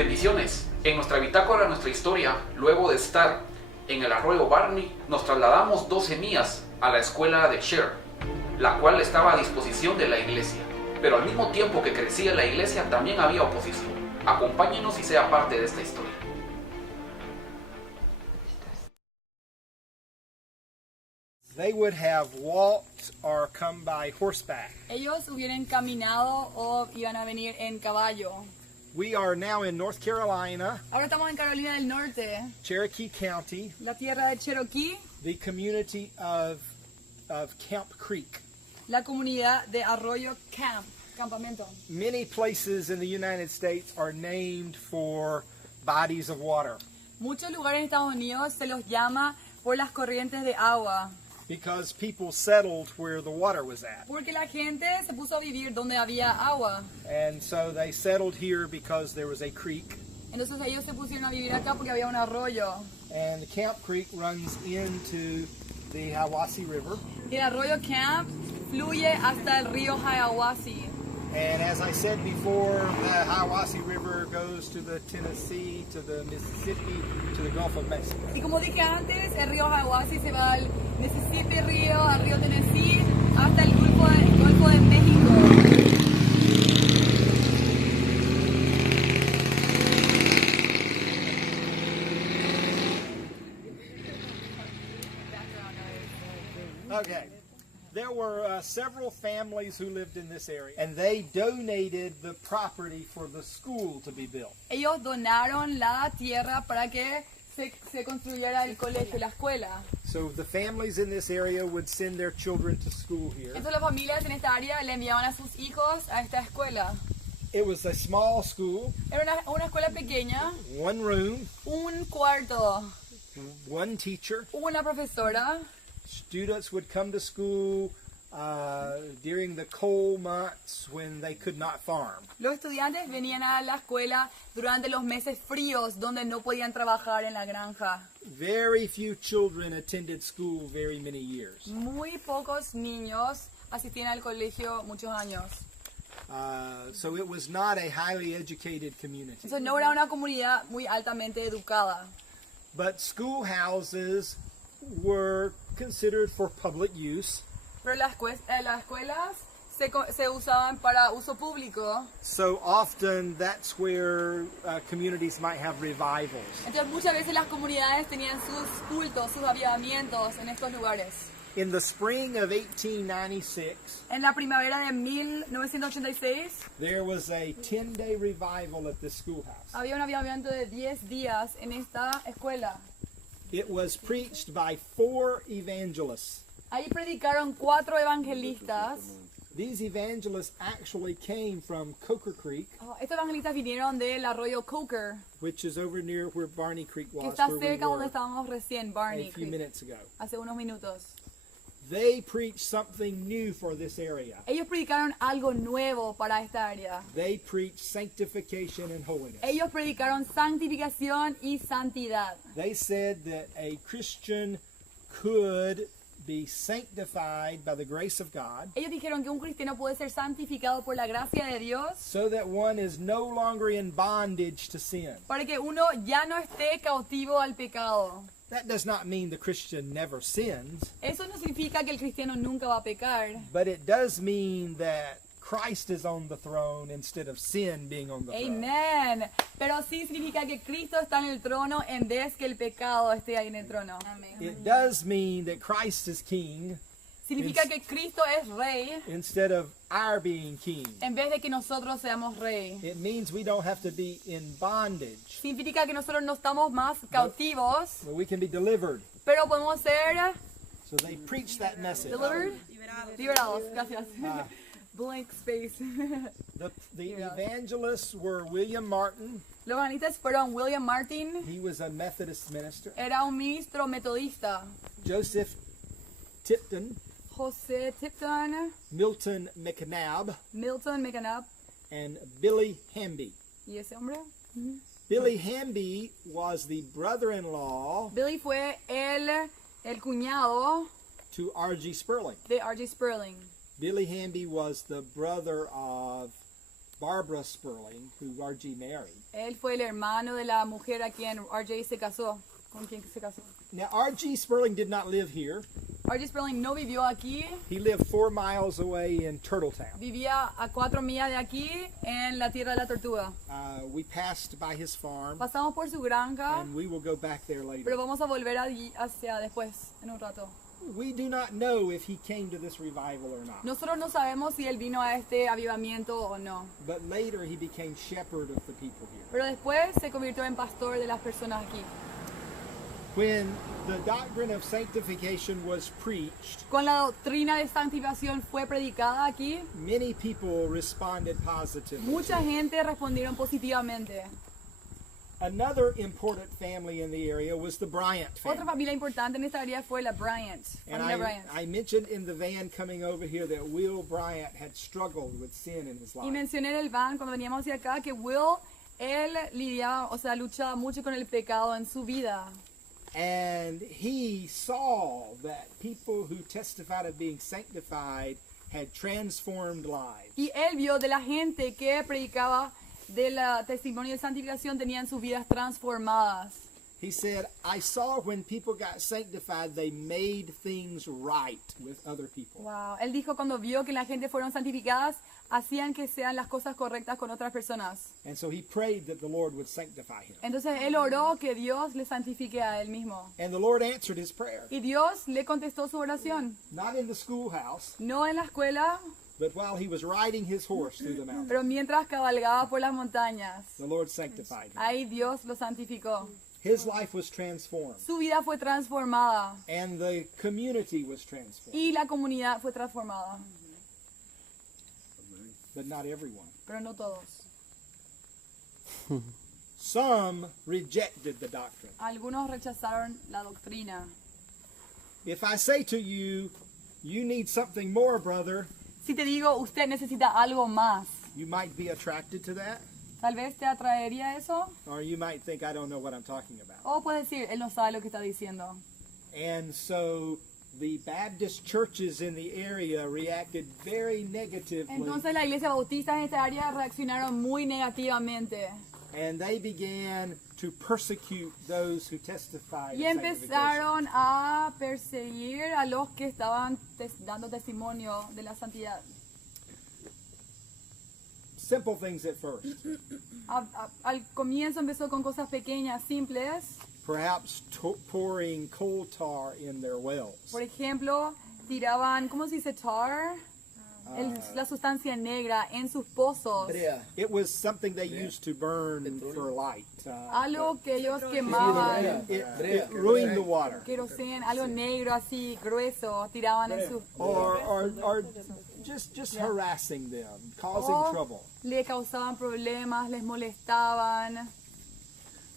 Bendiciones. En nuestra bitácora, nuestra historia, luego de estar en el arroyo Barney, nos trasladamos 12 millas a la escuela de Cher, la cual estaba a disposición de la iglesia. Pero al mismo tiempo que crecía la iglesia, también había oposición. Acompáñenos y sea parte de esta historia. They would have walked or come by horseback. Ellos hubieran caminado o iban a venir en caballo. We are now in North Carolina, Ahora estamos en Carolina del Norte, Cherokee County, la tierra de Cherokee, the community of Camp Creek. la comunidad de Arroyo Camp, campamento. Many places in the United States are named for bodies of water Muchos lugares en Estados Unidos se los llama por las corrientes de agua, because people settled where the water was at. porque la gente se puso a vivir donde había agua. And so they settled here because there was a creek. Entonces ellos se pusieron a vivir acá porque había un arroyo. And the Camp Creek runs into the Hiawassee River. Y el arroyo Camp fluye hasta el río Hiawassee. And as I said before, the Hiawassee River goes to the Tennessee, to the Mississippi, to the Gulf of Mexico. Y como dije antes, el río Hiawassee se va al Mississippi al río Tennessee, hasta el Golfo de México. Okay. There were several families who lived in this area, and they donated the property for the school to be built. Ellos donaron la tierra para que se construyera el colegio, la escuela. So the families in this area would send their children to school here. Entonces las familias en esta área le enviaban a sus hijos a esta escuela. It was a small school, Era una escuela pequeña, one room, un cuarto, one teacher. una profesora. Students would come to school during the cold months when they could not farm. Los estudiantes venían a la escuela durante los meses fríos donde no podían trabajar en la granja. Very few children attended school very many years. Muy pocos niños asistían al colegio muchos años. So it was not a highly educated community. Entonces no era una comunidad muy altamente educada. But schoolhouses were considered for public use. Pero las escuelas se usaban para uso público. So often that's where communities might have revivals. Entonces muchas veces las comunidades tenían sus cultos, sus avivamientos en estos lugares. In the spring of 1896, En la primavera de 1986 there was a 10-day revival at this schoolhouse. había un avivamiento de 10 días en esta escuela. It was preached by 4 evangelists. Ahí predicaron 4 evangelistas. These evangelists actually came from Coker Creek, Estos evangelistas vinieron del arroyo Coker, which is over near where Barney Creek que was, está where we cerca donde were estábamos recién, a Barney few Creek, minutes ago. hace unos minutos. They preached something new for this area. Ellos predicaron algo nuevo para esta área. They preached sanctification and holiness. Ellos predicaron santificación y santidad. They said that a Christian could be sanctified by the grace of God, Ellos dijeron que un cristiano puede ser santificado por la gracia de Dios so that one is no longer in bondage to sin. para que uno ya no esté cautivo al pecado. That does not mean the Christian never sins, Eso no significa que el cristiano nunca va a pecar, but it does mean that Christ is on the throne instead of sin being on the throne. Amén. Pero sí significa que Cristo está en el trono en vez que el pecado esté ahí en el trono. It does mean that Christ is king Significa que Cristo es rey instead of our being king. en vez de que nosotros seamos rey. It means we don't have to be in bondage, Significa que nosotros no estamos más cautivos, but we can be delivered. pero podemos ser So they preach that message. delivered, liberados. Gracias. Blank space. The evangelists were William Martin. Los evangelistas fueron William Martin, He was a Methodist minister. era un ministro metodista. Joseph Tipton, José Tipton, Milton McNabb, Milton McNabb and Billy Hamby. y ese hombre. Billy Hamby was the brother-in-law Billy fue el cuñado to R.G. Sperling. de R.G. Sperling. Billy Hamby was the brother of Barbara Sperling, who R.G. married. Él fue el hermano de la mujer a quien R.J. se casó. ¿Con quién se casó? Now, R.G. Sperling did not live here. R.J. Sperling no vivió aquí. He lived 4 miles away in Turtletown. Vivía a 4 millas de aquí, en la Tierra de la Tortuga. We passed by his farm, Pasamos por su granja, and we will go back there later. pero vamos a volver allí hacia después, en un rato. We do not know if he came to this revival or not. Nosotros no sabemos si él vino a este avivamiento o no. But later he became shepherd of the people here. Pero después se convirtió en pastor de las personas aquí. When the doctrine of sanctification was preached, Con la doctrina de santificación fue predicada aquí, many people responded positively. mucha gente respondieron positivamente. Another important family in the area was the Bryant Otra family. familia importante en esta área fue la Bryant, And familia Bryant. I mentioned in the van coming over here that Will Bryant had struggled with sin in his Y life. mencioné en el van cuando veníamos hacia acá que Will, él lidiaba, luchaba mucho con el pecado en su vida. And he saw that people who testified of being sanctified had transformed lives. Y él vio de la gente que predicaba del testimonio de santificación tenían sus vidas transformadas. He said, I saw when people got sanctified, they made things right with other people. Wow. Él dijo cuando vio que la gente fueron santificadas, hacían que sean las cosas correctas con otras personas. And so he prayed that the Lord would sanctify him. Entonces él oró que Dios le santifique a él mismo. And the Lord answered his prayer. Y Dios le contestó su oración. Not in the schoolhouse, No en la escuela, but while he was riding his horse through the mountains, pero mientras cabalgaba por las montañas. the Lord sanctified him. Ahí Dios lo santificó. His life was transformed, Su vida fue transformada and the community was transformed, y la comunidad fue transformada. but not everyone. Pero no todos. Some rejected the doctrine. Algunos rechazaron la doctrina. If I say to you, you need something more, brother, Si te digo, usted necesita algo más, you might be attracted to that, tal vez te atraería eso. or you might think, I don't know what I'm talking about. O puedes decir, él no sabe lo que está diciendo. And so the Baptist churches in the area reacted very negatively, Entonces la iglesia bautista en esta área reaccionaron muy negativamente. and they began to persecute those who testified Y of sanctification. empezaron a perseguir a los que estaban dando testimonio de la santidad. Simple things at first. Al comienzo empezó con cosas pequeñas, simples. Perhaps pouring coal tar in their wells. Por ejemplo, tiraban, ¿cómo se dice tar? La sustancia negra en sus pozos. It was something they used to burn for light. Algo que ellos quemaban. It ruined the water. Queroseno, algo negro así, grueso, tiraban en sus... Or just harassing them, causing O trouble. le causaban problemas, les molestaban.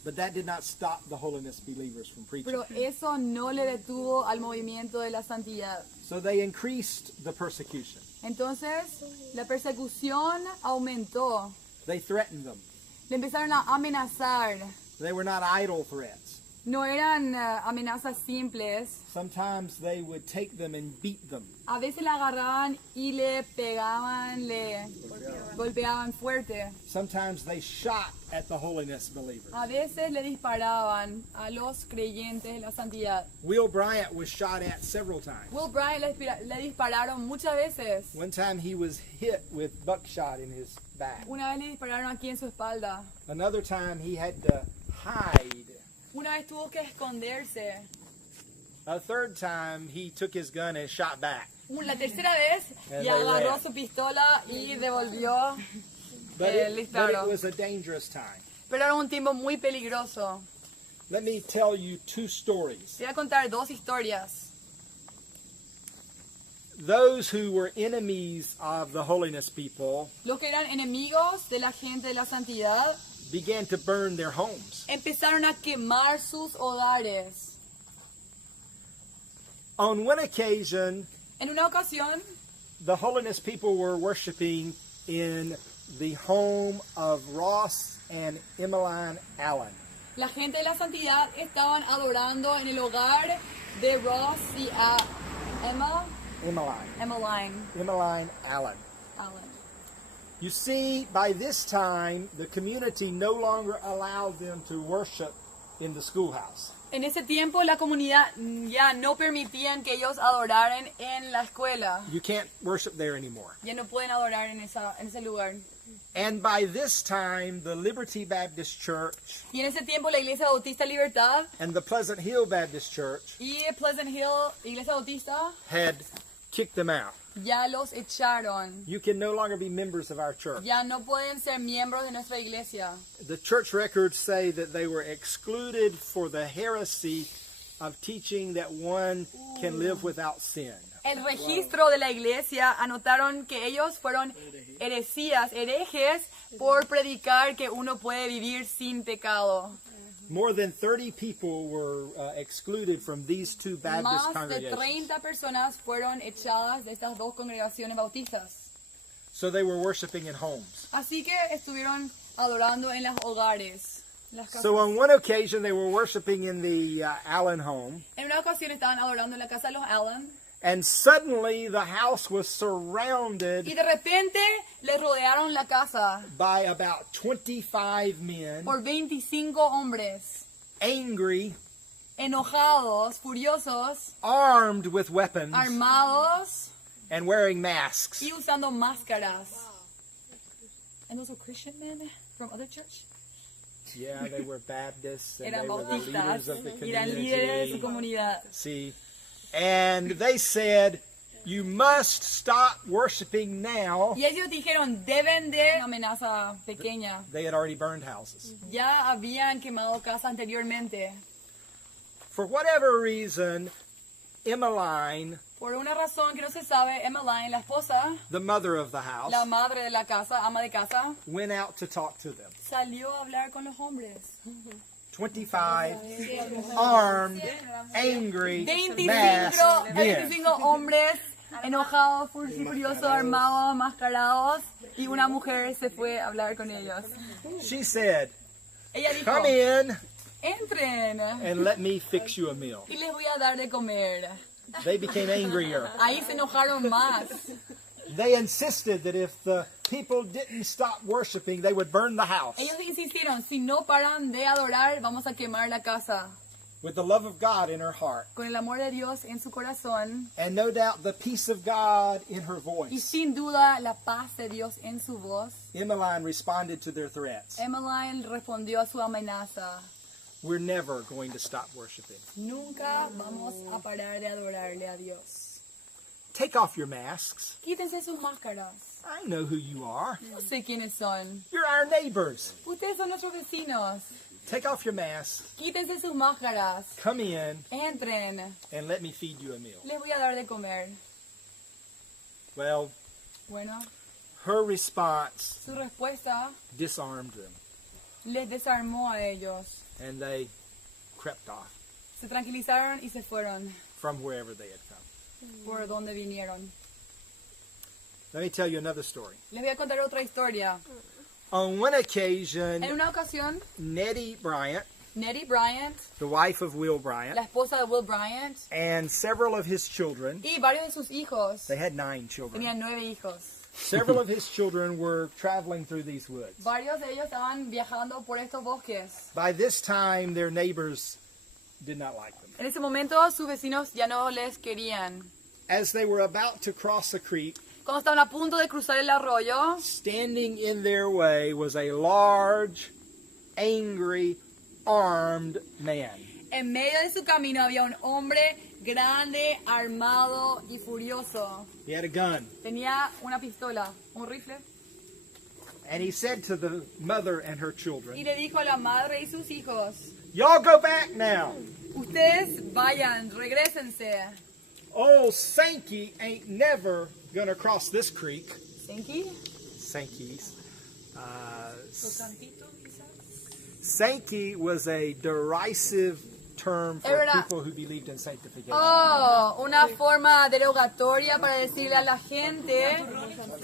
But that did not stop the holiness believers from preaching. Pero eso no le detuvo al movimiento de la santidad. So they increased the persecution. Entonces, la persecución aumentó. They threatened them. Le empezaron a amenazar. They were not idle threats. No eran amenazas simples. Sometimes they would take them and beat them. A veces la agarraban y le pegaban, le golpeaban fuerte. Sometimes they shot at the holiness believers. A veces le disparaban a los creyentes de la santidad. Will Bryant was shot at several times. Will Bryant le dispararon muchas veces. One time he was hit with buckshot in his back. Una vez le dispararon aquí en su espalda. Another time he had to hide. Una vez tuvo que esconderse. A third time he took his gun and shot back. La tercera vez And y they agarró ran. su pistola y devolvió But el it disparo. was a dangerous time. Pero era un tiempo muy peligroso. Let me tell you 2 stories. Te voy a contar 2 historias. Those who were enemies of the holiness people Los que eran enemigos de la gente de la santidad began to burn their homes. empezaron a quemar sus hogares. On one occasion, En una ocasión, the holiness people were worshiping in the home of Ross and Emmeline Allen. la gente de la santidad estaban adorando en el hogar de Ross y Emmeline Emmeline Allen. Allen. You see, by this time, the community no longer allowed them to worship in the schoolhouse. En ese tiempo la comunidad ya no permitían que ellos adoraran en la escuela. You can't worship there anymore. Ya no pueden adorar en ese lugar. And by this time, the Liberty Baptist Church Y en ese tiempo la Iglesia Bautista Libertad and the Pleasant Hill Baptist Church y Pleasant Hill Iglesia Bautista had kicked them out. ya los echaron. You can no longer be members of our church. Ya no pueden ser miembros de nuestra iglesia. The church records say that they were excluded for the heresy of teaching that one can live without sin. El registro de la iglesia anotaron que ellos fueron herejes, por predicar que uno puede vivir sin pecado. More than 30 people were excluded from these two Baptist Más de congregations. 30 personas fueron echadas de estas dos congregaciones bautistas. So they were worshiping in homes. Así que estuvieron adorando en los hogares. Las casas. So on one occasion they were worshiping in the Allen home. En una ocasión estaban adorando en la casa de los Allen. And suddenly the house was surrounded Y de repente les rodearon la casa by about 25 men, por 25 hombres, angry, enojados, furiosos, armed with weapons, armados and wearing masks. y usando máscaras. And those were Christian men from other church? Yeah, they were Baptists and Eran they were the bautistas leaders of the y eran líderes de su community. comunidad. See, and they said, "You must stop worshiping now." Y ellos dijeron, deben de una amenaza pequeña. They had already burned houses. Ya habían quemado casa anteriormente. For whatever reason, Emmeline, Por una razón que no se sabe, Emmeline, la esposa, the mother of the house, la madre de la casa, ama de casa, went out to talk to them. salió a hablar con los hombres. 25 armed, angry, 25, masked men. 25 hombres enojados, furiosos, armados, mascarados, y una mujer se fue a hablar con ellos. She said, Ella dijo, "Come in entren and let me fix you a meal." y les voy a dar de comer. They became angrier. Ahí se enojaron más. They insisted that if the people didn't stop worshiping, they would burn the house. Ellos insistieron, si no paran de adorar, vamos a quemar la casa. With the love of God in her heart, Con el amor de Dios en su corazón and no doubt the peace of God in her y voice, sin duda la paz de Dios en su voz, Emmeline responded to their threats. Emmeline respondió a su amenaza. We're never going to stop worshiping. Nunca vamos a parar de adorarle a Dios. Take off your masks. Quítense sus máscaras. I know who you are. No sé quiénes son. You're our neighbors. Ustedes son nuestros vecinos. Take off your masks. Quítense sus máscaras. Come in Entren. and let me feed you a meal. Les voy a dar de comer. Well, Bueno, her response su respuesta disarmed them, les desarmó a ellos. and they crept off Se tranquilizaron y se fueron from wherever they had come. por donde vinieron. Let me tell you another story. Les voy a contar otra historia. On one occasion, En una ocasión, Nettie Bryant, Nettie Bryant, the wife of Will Bryant, la esposa de Will Bryant, and several of his children, y varios de sus hijos, they had 9 children. tenían 9 hijos. Several of his children were traveling through these woods. Varios de ellos estaban viajando por estos bosques. By this time, their neighbors did not like them. En ese momento sus vecinos ya no les querían. As they were about to cross a creek, Cuando estaban a punto de cruzar el arroyo, standing in their way was a large, angry, armed man. en medio de su camino había un hombre grande, armado y furioso. He had a gun. Tenía una pistola, un rifle, And he said to the mother and her y children, le dijo a la madre y sus hijos, "Y'all go back now. ustedes vayan, regrésense. Old Sankey ain't never gonna cross this creek." ¿Senki? Sankey's. Sankey was a derisive term for Era- people who believed in sanctification. Oh, una forma derogatoria para decirle a la gente,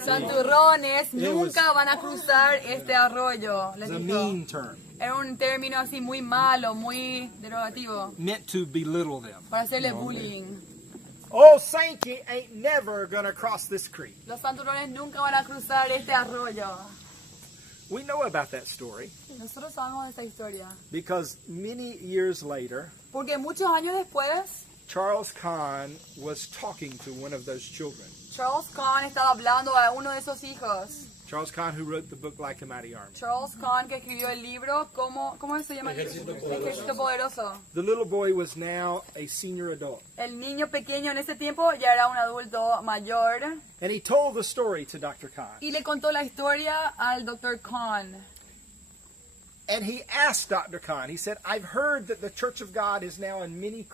santurrones, nunca van a cruzar este arroyo. It Les was a dijo. mean term, Era un término así muy malo, muy derogativo, meant to belittle them. para hacerle bullying. old Sankey ain't never gonna cross this creek. Los santurrones nunca van a cruzar este arroyo. We know about that story Nosotros sabemos de esta historia. because many years later, Porque muchos años después, Charles Kahn was talking to one of those children. Charles Kahn estaba hablando a uno de esos hijos. Charles Kahn, who wrote the book Like a Mighty Army. Charles Kahn, que escribió el libro, ¿cómo se llama? Ejército Poderoso. The little boy was now a senior adult. El niño pequeño en ese tiempo ya era un adulto mayor And he told the story to Dr. Kahn. y le contó la historia al Dr. Kahn. And he asked Dr. Kahn, he said, I've heard that the Church of God is now in many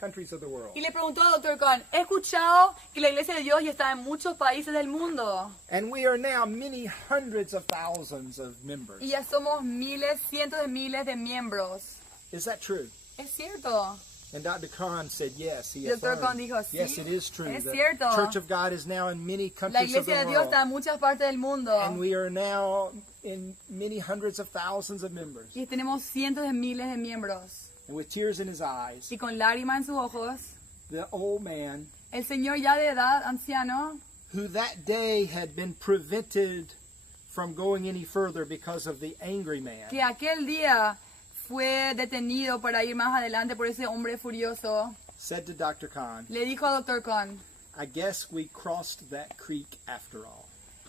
countries of the world. Y le preguntó al Dr. Kahn, he escuchado que la Iglesia de Dios ya está en muchos países del mundo. And we are now many hundreds of thousands of members. Y ya somos miles, cientos de miles de miembros. Is that true? Es cierto. And Dr. Kahn said, yes, he Dr. affirmed. Kahn dijo, sí, Yes, it is true. es The cierto. Church of God is now in many La countries of the Iglesia de Dios world. está en muchas partes del mundo. And we are now in many hundreds of thousands of members. Y tenemos cientos de miles de miembros. And with tears in his eyes, Y con lágrimas en sus ojos, the old man, el señor ya de edad, anciano, who that day had been prevented from going any further because of the angry man, que aquel día fue detenido para ir más adelante por ese hombre furioso, said to Dr. Kahn, le dijo a Dr. Kahn, I guess we crossed that creek after all.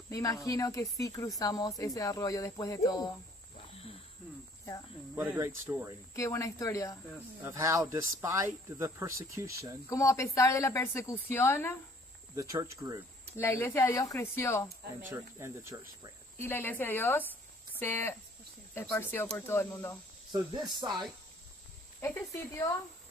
me imagino que sí cruzamos ese arroyo después de todo. Ya. What a great story Qué buena historia. of how, despite the persecution, Como a pesar de la persecución, the church grew la Iglesia de Dios creció and the church spread. y la Iglesia de Dios se esparció por todo el mundo. So this site, Este sitio,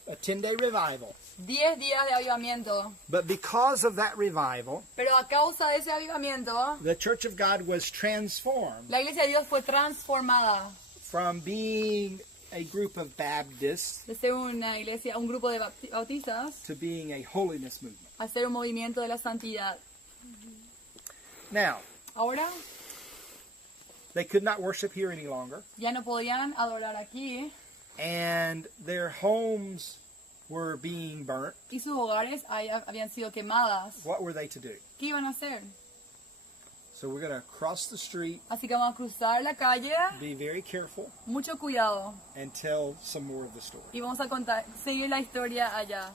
a 10-day revival, 10 días de avivamiento, but because of that revival, pero a causa de ese avivamiento, the Church of God was transformed la Iglesia de Dios fue transformada from being a group of Baptists de ser una iglesia, un grupo de bautistas, to being a holiness movement. a ser un movimiento de la santidad. Now, Ahora they could not worship here any longer, ya no podían adorar aquí and their homes were being burnt. y sus hogares habían sido quemadas. What were they to do? ¿Qué iban a hacer? So we're going to cross the street, Así que vamos a cruzar la calle, be very careful, mucho cuidado, and tell some more of the story. y vamos a seguir la historia allá.